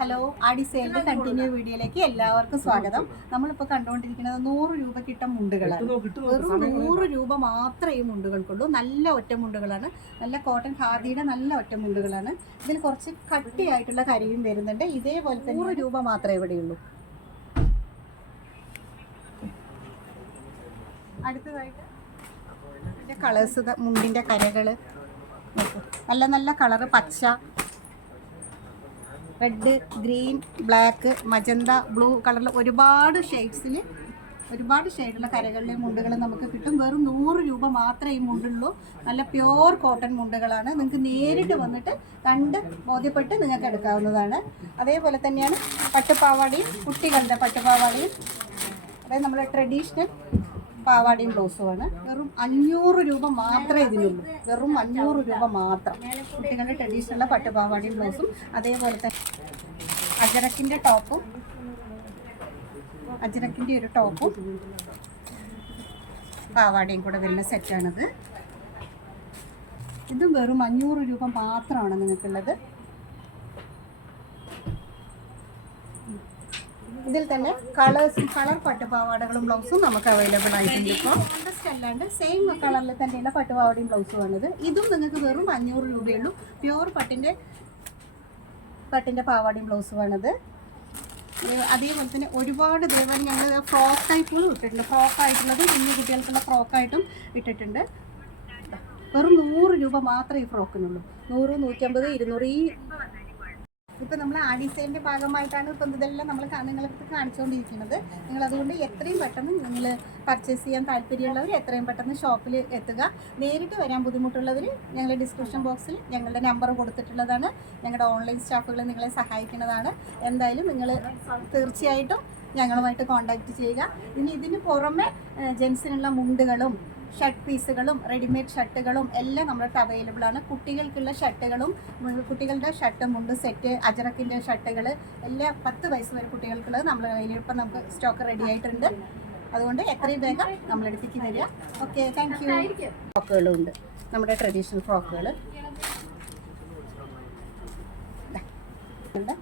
Hello, ആടി സെയിലിന്റെ continue വീഡിയോയിലേക്ക് എല്ലാവർക്കും സ്വാഗതം. നമ്മളിപ്പോൾ കണ്ടുകൊണ്ടിരിക്കുന്നത് 100 രൂപ കിട്ടുന്ന മുണ്ടുകളാണ്. വെറും 100 രൂപ മാത്രമേ ഈ മുണ്ടുകൾക്കുള്ളൂ. നല്ല ഒറ്റമുണ്ടുകളാണ്, നല്ല കോട്ടൺ ഖാദിയുടെ നല്ല ഒറ്റമുണ്ടുകളാണ്. ഇതിൽ കുറച്ച് കട്ടിയായിട്ടുള്ള കരിയും വരുന്നുണ്ട്. ഇതേപോലെ 100 രൂപ മാത്രമേ ഇവിടെയുള്ളൂ. അടുത്തതായിട്ട് ഇതിൻ്റെ കളേഴ്സ്, മുണ്ടിൻ്റെ കരകൾ നല്ല നല്ല കളറ്, പച്ച, red, green, black, magenta, blue കളറിൽ ഒരുപാട് ഷെയ്ഡുള്ള കരകളിലെ മുണ്ടുകൾ നമുക്ക് കിട്ടും. വെറും 100 രൂപ മാത്രമേ ഈ മുണ്ടുള്ളൂ. നല്ല പ്യോർ കോട്ടൺ മുണ്ടുകളാണ്. നിങ്ങൾക്ക് നേരിട്ട് വന്നിട്ട് കണ്ട് ബോധ്യപ്പെട്ട് നിങ്ങൾക്ക് എടുക്കാവുന്നതാണ്. അതേപോലെ തന്നെയാണ് പട്ടുപാവാടയും, കുട്ടികളുടെ പട്ടുപാവാടയും. അതായത് നമ്മുടെ ട്രഡീഷണൽ പാവാടയും ബ്ലൗസുമാണ്. വെറും 500 രൂപ മാത്രമേ ഇതിനുള്ളൂ. വെറും 500 രൂപ മാത്രം. കുട്ടികളുടെ ട്രഡീഷണൽ പട്ടുപാവാടയും ബ്ലൗസും, അതേപോലെ തന്നെ അജറക്കിൻ്റെ ടോപ്പും, അജറക്കിൻ്റെ ഒരു ടോപ്പും പാവാടയും കൂടെ വരുന്ന സെറ്റാണിത്. ഇതും വെറും 500 രൂപ മാത്രമാണ് നിങ്ങൾക്കുള്ളത്. ഇതിൽ തന്നെ കളർ പട്ടുപാവാടകളും ബ്ലൗസും നമുക്ക് അവൈലബിൾ ആയിട്ടുണ്ട്. ഇപ്പോൾ കോൺട്രാസ്റ്റ് അല്ലാണ്ട് സെയിം കളറിൽ തന്നെയുള്ള പട്ടുപാവാടയും ബ്ലൗസുമാണിത്. ഇതും നിങ്ങൾക്ക് വെറും 500 രൂപയുള്ളൂ. പ്യോർ പട്ടിൻ്റെ പാവാടയും ബ്ലൗസുമാണിത്. അതേപോലെ തന്നെ ഒരുപാട് ദേവൻ ഞങ്ങൾ ഫ്രോക്ക് ടൈപ്പുകളും ഇട്ടിട്ടുണ്ട്. ഫ്രോക്കായിട്ടുള്ളത് കുഞ്ഞു കുട്ടികൾക്കുള്ള ഫ്രോക്കായിട്ടും ഇട്ടിട്ടുണ്ട്. വെറും 100 രൂപ മാത്രമേ ഈ ഫ്രോക്കിനുള്ളൂ. 100, 150, 200. ഇപ്പം നമ്മൾ ആടി സെയിലിൻ്റെ ഭാഗമായിട്ടാണ് ഇപ്പം ഇതെല്ലാം നമ്മൾ നിങ്ങൾക്ക് കാണിച്ചുകൊണ്ടിരിക്കുന്നത്. നിങ്ങളതുകൊണ്ട് എത്രയും പെട്ടെന്ന് നിങ്ങൾ പർച്ചേസ് ചെയ്യാൻ താല്പര്യമുള്ളവർ എത്രയും പെട്ടെന്ന് ഷോപ്പിൽ എത്തുക. നേരിട്ട് വരാൻ ബുദ്ധിമുട്ടുള്ളവർ ഞങ്ങൾ ഡിസ്ക്രിപ്ഷൻ ബോക്സിൽ ഞങ്ങളുടെ നമ്പർ കൊടുത്തിട്ടുള്ളതാണ്. ഞങ്ങളുടെ ഓൺലൈൻ സ്റ്റാഫുകൾ നിങ്ങളെ സഹായിക്കുന്നതാണ്. എന്തായാലും നിങ്ങൾ തീർച്ചയായിട്ടും ഞങ്ങളുമായിട്ട് കോൺടാക്റ്റ് ചെയ്യുക. ഇനി ഇതിന് പുറമെ ജെൻസിനുള്ള മുണ്ടുകളും ഷർട്ട് പീസുകളും റെഡിമെയ്ഡ് ഷർട്ടുകളും എല്ലാം നമ്മുടെ അവൈലബിൾ ആണ്. കുട്ടികൾക്കുള്ള ഷർട്ടുകളും, കുട്ടികളുടെ ഷർട്ട്, മുണ്ട് സെറ്റ്, അജറക്കിൻ്റെ ഷർട്ടുകൾ എല്ലാം 10 വയസ്സ് വരെ കുട്ടികൾക്കുള്ളത് നമ്മൾ ഇപ്പം നമുക്ക് സ്റ്റോക്ക് റെഡി ആയിട്ടുണ്ട്. അതുകൊണ്ട് എത്രയും വേഗം നമ്മളെടുത്തേക്ക് വരിക. Okay, thank you. ഫ്രോക്കുകളും ഉണ്ട്, നമ്മുടെ ട്രഡീഷണൽ ഫ്രോക്കുകൾ ഉണ്ട്.